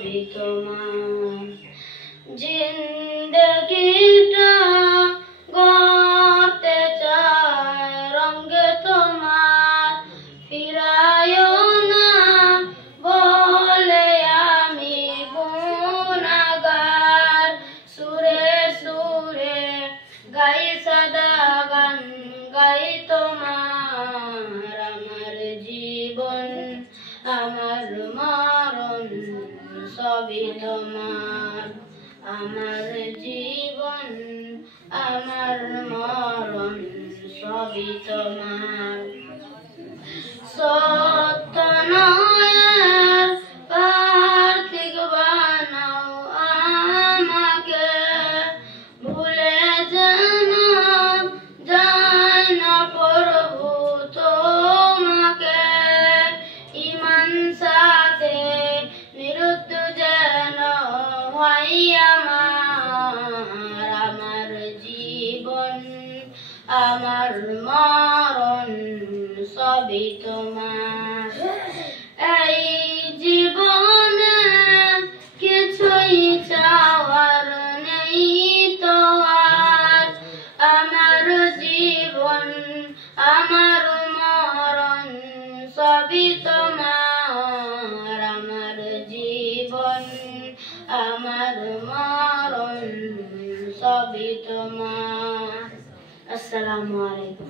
সবই তোমার। জিন্দগিটা গড়তে চায় রঙে তোমার, ফিরায়ও না বলে আমি গুনাহগার। সুরে সুরে গাই সদা গান গাই তোমার, আমার জীবন আমার মরণ সবই তোমার। আমার জীবন আমার মরণ সবই তোমার। সত্য নয়ের কার্তিক বানাও আমাকে, ভুলে যেন যায় না প্রভু তোমাকে। ঈমান সাথে মৃত্যু যেন হয় আমার, আমার জীবন আমার মরণ সবই তোমার। এই জীবনে কিছুই চাওয়ার নেই তো আর, আমার জীবন আমার মরণ সবই তোমার। আমার জীবন আমার মরণ সবই তোমার। আসসালামু আলাইকুম।